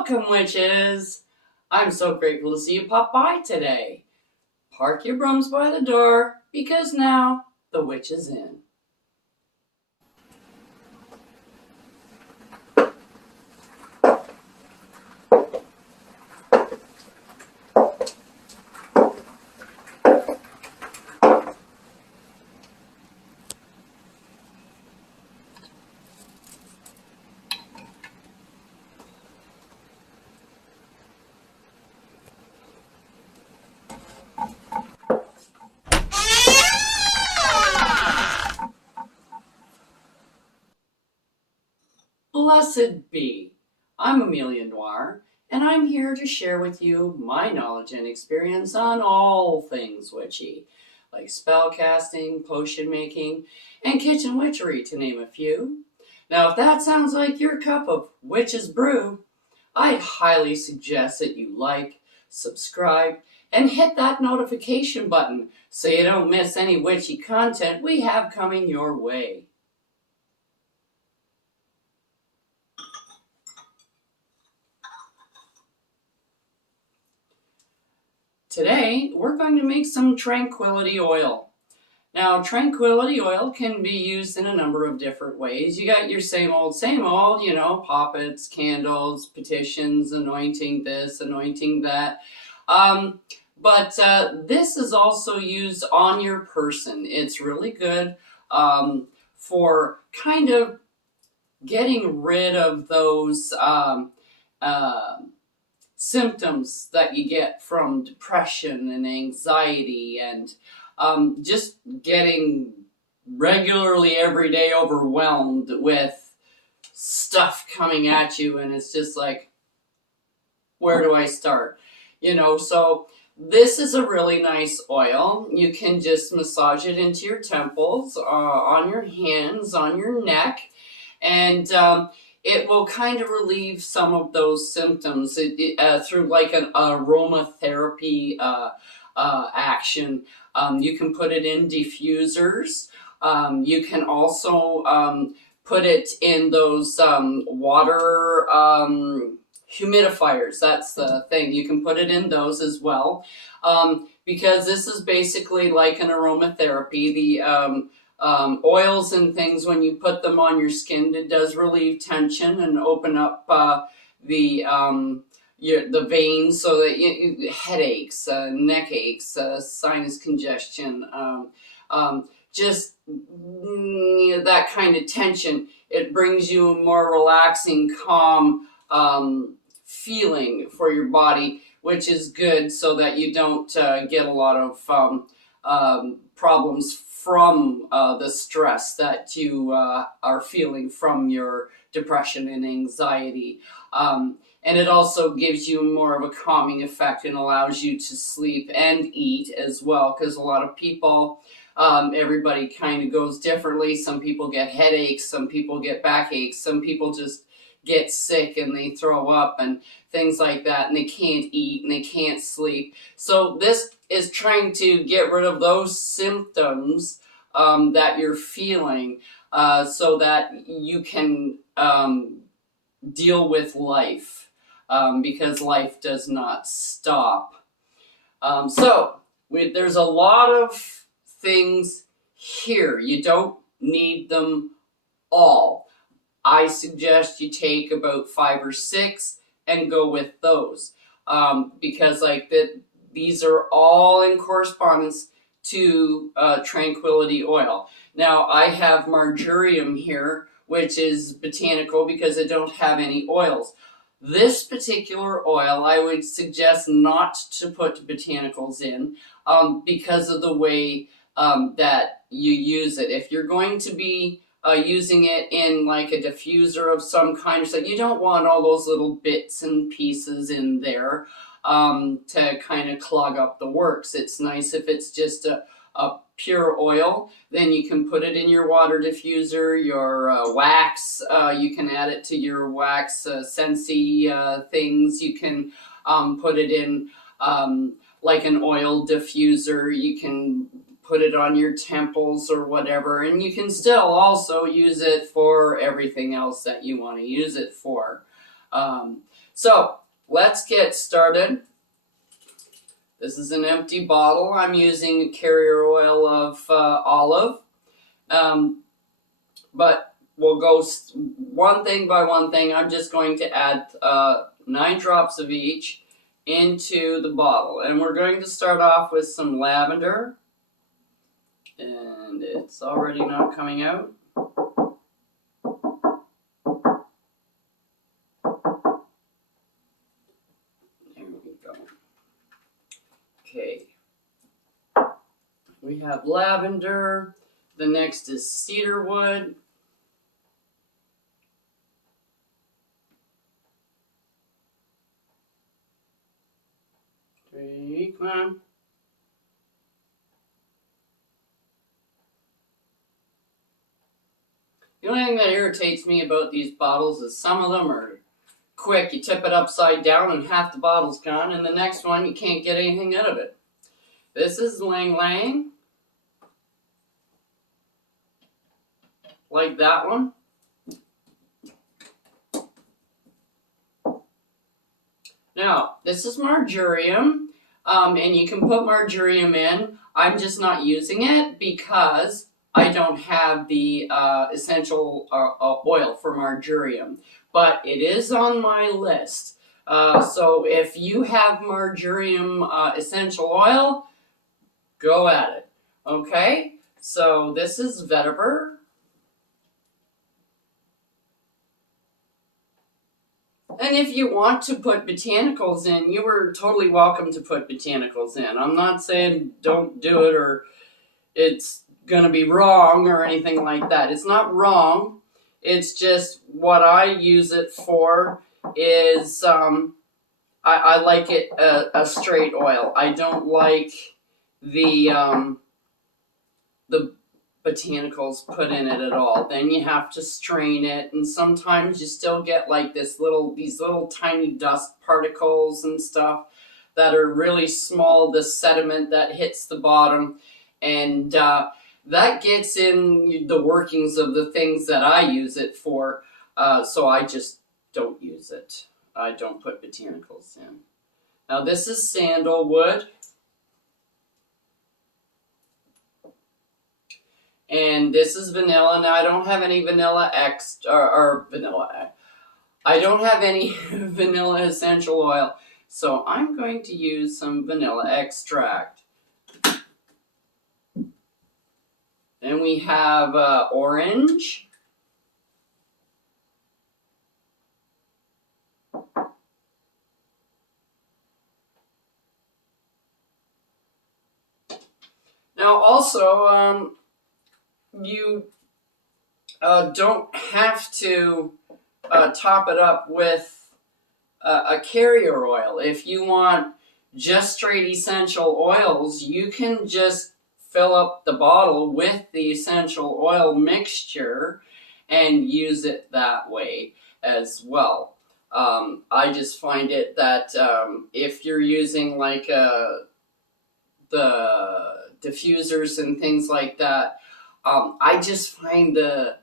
Welcome, witches! I'm so grateful to see you pop by today. Park your brooms by the door, because now the witch is in. Blessed be. I'm Amelia Noir, and I'm here to share with you my knowledge and experience on all things witchy, like spellcasting, potion making, and kitchen witchery, to name a few. Now, if that sounds like your cup of witch's brew, I'd highly suggest that you like, subscribe, and hit that notification button so you don't miss any witchy content we have coming your way. Today, we're going to make some Tranquility Oil. Now, Tranquility Oil can be used in a number of different ways. You got your same old, poppets, candles, petitions, anointing this, anointing that. But this is also used on your person. It's really good for kind of getting rid of those symptoms that you get from depression and anxiety and just getting regularly every day overwhelmed with stuff coming at you, and it's just like, where do I start? So this is a really nice oil. You can just massage it into your temples, on your hands, on your neck, and it will kind of relieve some of those symptoms through like an aromatherapy action. You can put it in diffusers. You can also put it in those water humidifiers. That's the thing. You can put it in those as well, because this is basically like an aromatherapy. The oils and things, when you put them on your skin, it does relieve tension and open up the veins, so that headaches, neck aches, sinus congestion, just that kind of tension. It brings you a more relaxing, calm feeling for your body, which is good, so that you don't get a lot of problems from the stress that you are feeling from your depression and anxiety. And it also gives you more of a calming effect and allows you to sleep and eat as well, because a lot of people, everybody kind of goes differently. Some people get headaches, some people get backaches, some people just get sick and they throw up and things like that, and they can't eat and they can't sleep. So this is trying to get rid of those symptoms that you're feeling, so that you can deal with life, because life does not stop. There's a lot of things here. You don't need them all. I suggest you take about 5 or 6 and go with those, because these are all in correspondence to Tranquility Oil. Now, I have marjoram here, which is botanical because I don't have any oils. This particular oil, I would suggest not to put botanicals in, because of the way that you use it. If you're going to be using it in like a diffuser of some kind, so you don't want all those little bits and pieces in there to kind of clog up the works. It's nice if it's just a pure oil. Then you can put it in your water diffuser, your wax. You can add it to your wax Scentsy things. You can put it in like an oil diffuser. You can put it on your temples or whatever, and you can still also use it for everything else that you want to use it for. So let's get started. This is an empty bottle. I'm using a carrier oil of olive. But we'll go one thing by one thing. I'm just going to add 9 drops of each into the bottle. And we're going to start off with some lavender. And it's already not coming out. There we go. Okay. We have lavender. The next is cedarwood. Come on. The only thing that irritates me about these bottles is some of them are quick. You tip it upside down and half the bottle's gone, and the next one you can't get anything out of it. This is Ylang Ylang. Like that one. Now, this is marjoram, and you can put marjoram in. I'm just not using it because I don't have the essential oil for marjoram, but it is on my list. So if you have marjoram essential oil, go at it. Okay, so this is vetiver. And if you want to put botanicals in, you are totally welcome to put botanicals in. I'm not saying don't do it or it's going to be wrong or anything like that. It's not wrong. It's just what I use it for is I like it a straight oil. I don't like the botanicals put in it at all. Then you have to strain it, and sometimes you still get like these little tiny dust particles and stuff that are really small, the sediment that hits the bottom, and that gets in the workings of the things that I use it for, so I just don't use it. I don't put botanicals in. Now this is sandalwood. And this is vanilla. Now I don't have any vanilla I don't have any vanilla essential oil, so I'm going to use some vanilla extract. Then we have orange. Now also, you don't have to top it up with a carrier oil. If you want just straight essential oils, you can just fill up the bottle with the essential oil mixture and use it that way as well. I just find it that if you're using like the diffusers and things like that, I just find the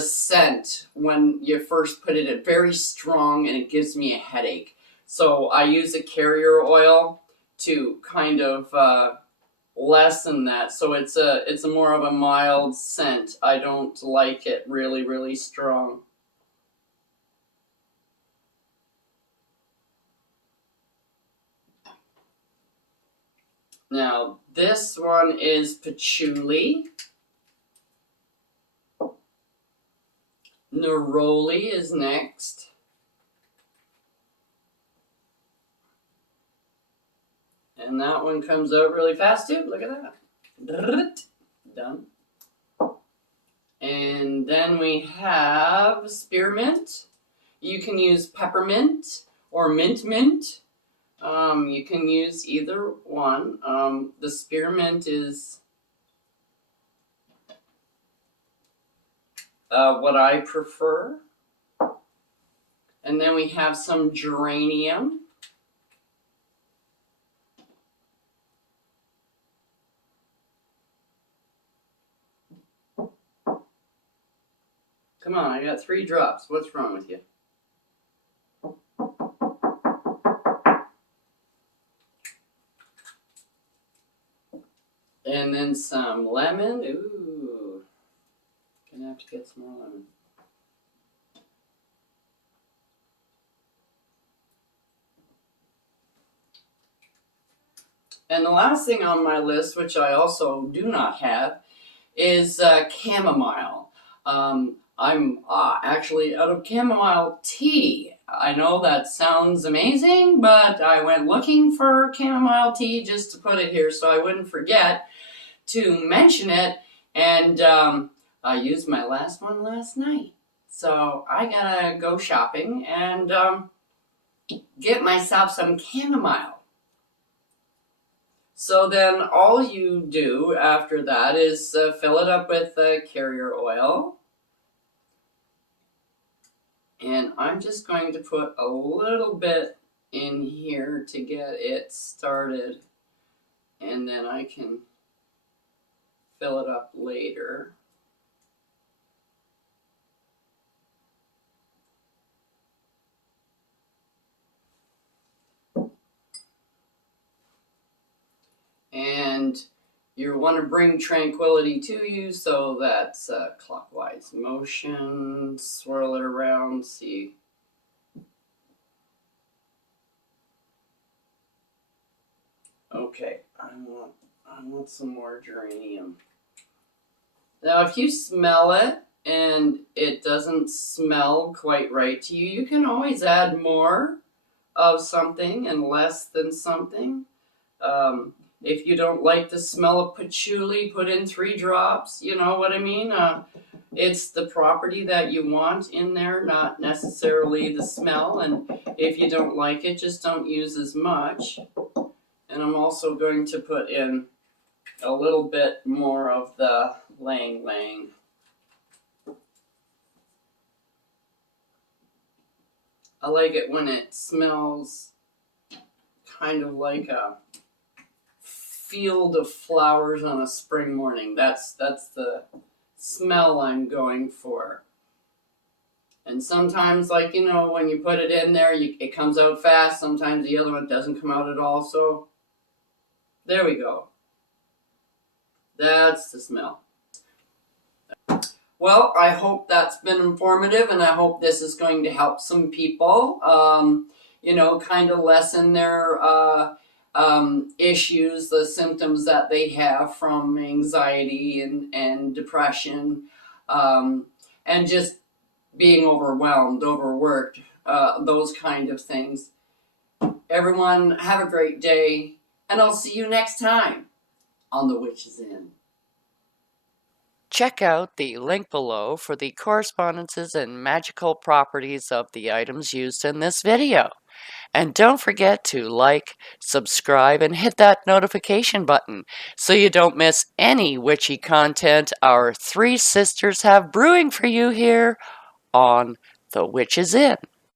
scent when you first put it in very strong, and it gives me a headache. So I use a carrier oil to kind of lessen that. So it's a more of a mild scent. I don't like it really strong. Now this one is Patchouli Neroli is next. And that one comes out really fast too. Look at that. Done. And then we have spearmint. You can use peppermint or mint. You can use either one. The spearmint is what I prefer. And then we have some geranium. Come on, I got 3 drops. What's wrong with you? And then some lemon. Ooh, gonna have to get some more lemon. And the last thing on my list, which I also do not have, is chamomile. I'm actually out of chamomile tea. I know that sounds amazing, but I went looking for chamomile tea just to put it here so I wouldn't forget to mention it, and I used my last one last night. So I gotta go shopping and get myself some chamomile. So then all you do after that is fill it up with carrier oil. And I'm just going to put a little bit in here to get it started. And then I can fill it up later. And you want to bring tranquility to you, so that's clockwise motion. Swirl it around, see. Okay, I want some more geranium. Now, if you smell it and it doesn't smell quite right to you, you can always add more of something and less than something. If you don't like the smell of patchouli, put in 3 drops. You know what I mean? It's the property that you want in there, not necessarily the smell. And if you don't like it, just don't use as much. And I'm also going to put in a little bit more of the Ylang Ylang. I like it when it smells kind of like a field of flowers on a spring morning. That's the smell I'm going for. And sometimes, like, you know, when you put it in there, it comes out fast. Sometimes the other one doesn't come out at all. So there we go. That's the smell. Well, I hope that's been informative, and I hope this is going to help some people, you know, kind of lessen their issues, the symptoms that they have from anxiety and depression, and just being overwhelmed, overworked, those kind of things. Everyone, have a great day, and I'll see you next time on The Witch's Inn. Check out the link below for the correspondences and magical properties of the items used in this video. And don't forget to like, subscribe, and hit that notification button so you don't miss any witchy content our 3 sisters have brewing for you here on The Witch's Inn.